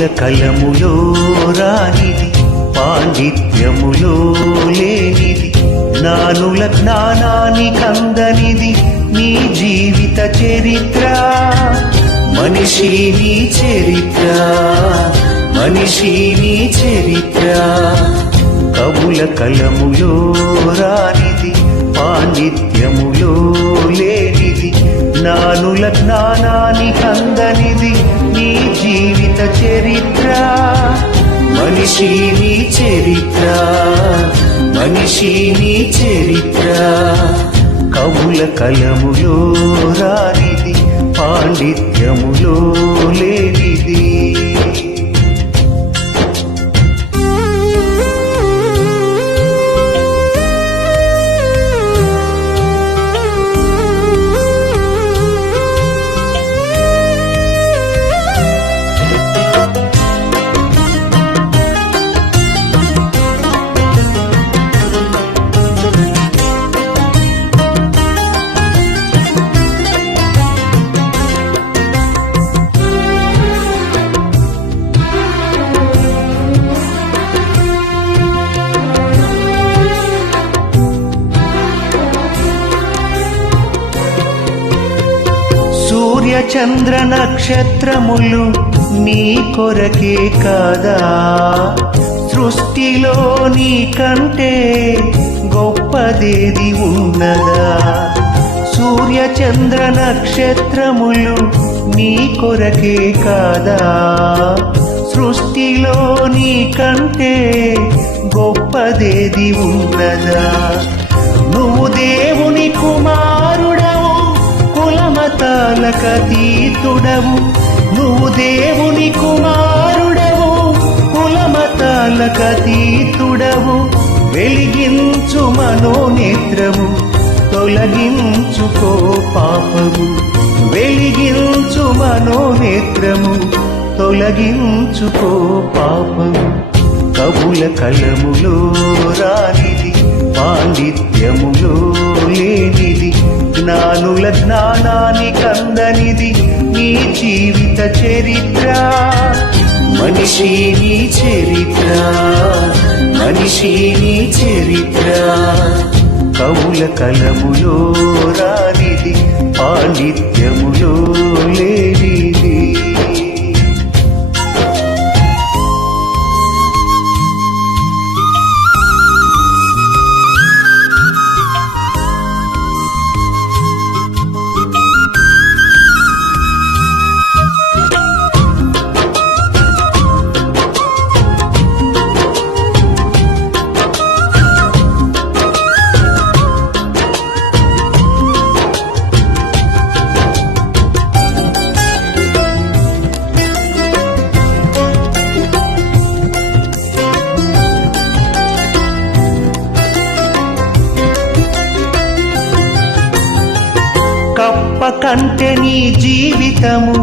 కవుల కలములో రానిది, పాండిత్యములో లేనిది, జ్ఞానుల జ్ఞానానికందనిది నీ జీవిత చరిత్ర. మనిషి నీ చరిత్ర, మనిషి నీ చరిత్ర. కవుల కలములో రానిది, పాండిత్యములో లేనిది, జ్ఞానుల జ్ఞానానికందనిది నీ జీవిత చరిత్ర. మనిషి నీ చరిత్ర, మనిషి నీ చరిత్ర. కవుల కలములో రానిది, పాండిత్యములో లేనిది. సూర్య చంద్ర నక్షత్రములు నీ కొరకే కాదా, సృష్టిలో నీ కంటే గొప్పదేది ఉన్నదా. సూర్య చంద్ర నక్షత్రములు నీ కొరకే కాదా, సృష్టిలో నీ కంటే గొప్పదేది ఉన్నదా. నువ్వు దేవుని కుమారుడవు, కులమతాలకతీతుడవు. నువ్వు దేవుని కుమారుడవు, కులమతాలకతీతుడవు. వెలిగించు మనోనేత్రము, తొలగించుకో పాపము. వెలిగించు మనోనేత్రము, తొలగించుకో పాపము. కవుల కలములో రానిది, పాండిత్యములో లేనిది, జ్ఞానుల జ్ఞానానికందనిది నీ జీవిత చరిత్ర. మనిషి నీ చరిత్ర, మనిషి నీ చరిత్ర. కవుల కలములో రానిది, పాండిత్యములో లేనిది. కప్ప కంటే నీ జీవితము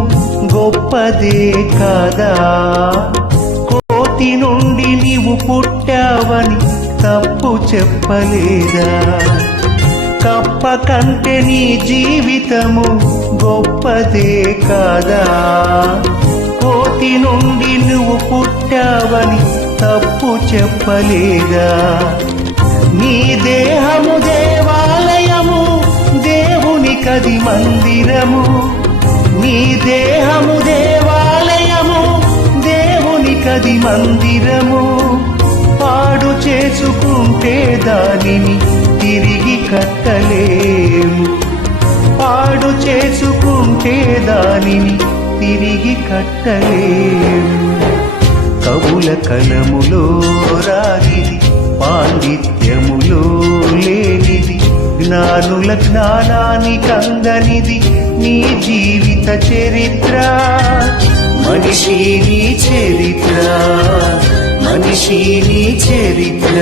గొప్పదే కాదా, కోతి నుండి నీవు పుట్టావని తప్పు చెప్పలేదా. కప్ప కంటే నీ జీవితము గొప్పదే కాదా, కోతి నుండి నువ్వు పుట్టావని తప్పు చెప్పలేదా. నీ దేహము దేవాలయము, దేవునికది మందిరము. నీ దేహము దేవాలయము, దేవునికది మందిరము. పాడు చేసుకుంటే దానిని తిరిగి కట్టలేము, పాడు చేసుకుంటే దానిని తిరిగి కట్టలేము. కవుల కలములో రానిది, పాండిత్యములో లేనిది, జ్ఞానుల జ్ఞానానికందనిది నీ జీవిత చరిత్ర. మనిషి నీ చరిత్ర, మనిషి నీ చరిత్ర.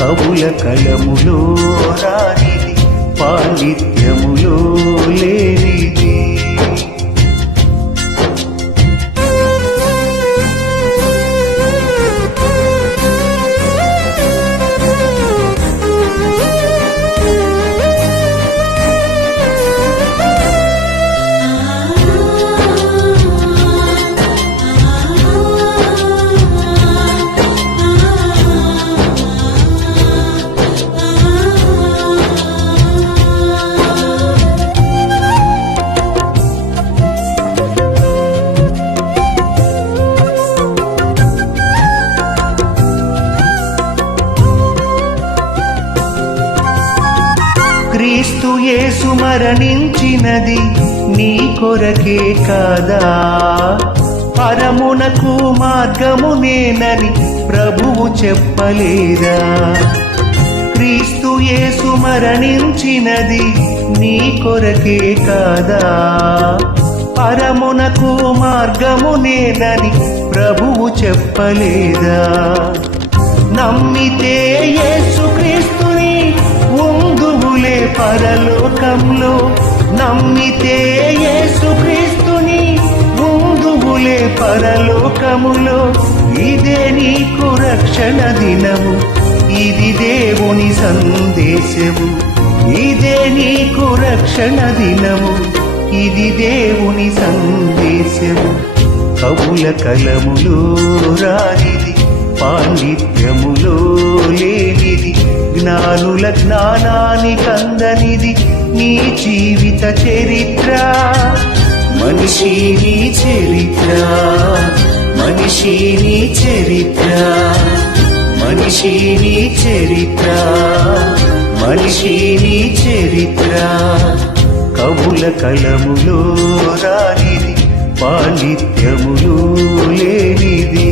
కవుల కలములో రానిది, పాండిత్యములో లేనిది. క్రీస్తు యేసు మరణించినది నీ కొరకే కాదా, పరమునకు మార్గము నేనని ప్రభువు చెప్పలేదా. క్రీస్తు యేసు మరణించినది నీ కొరకే కాదా, పరమునకు మార్గము నేనని ప్రభువు చెప్పలేదా. నమ్మితే యేసు క్రీస్తుని ఉందువులే పరలోకంలో, నమ్మితే యేసు క్రీస్తుని ఉందువులే పరలోకములో. ఇదే నీకు రక్షణ దినము, ఇది దేవుని సందేశము. ఇదే నీకు రక్షణ దినము, ఇది దేవుని సందేశము. కవుల కలములో రానిది, పాండిత్యములో లేనిది, జ్ఞానుల జ్ఞానానికందనిది నీ జీవిత చరిత్ర. మనిషి నీ చరిత్ర, మనిషి నీ చరిత్ర, మనిషి నీ చరిత్ర, మనిషి నీ చరిత్ర. కవుల కలములో రానిది, పాండిత్యములో లేనిది.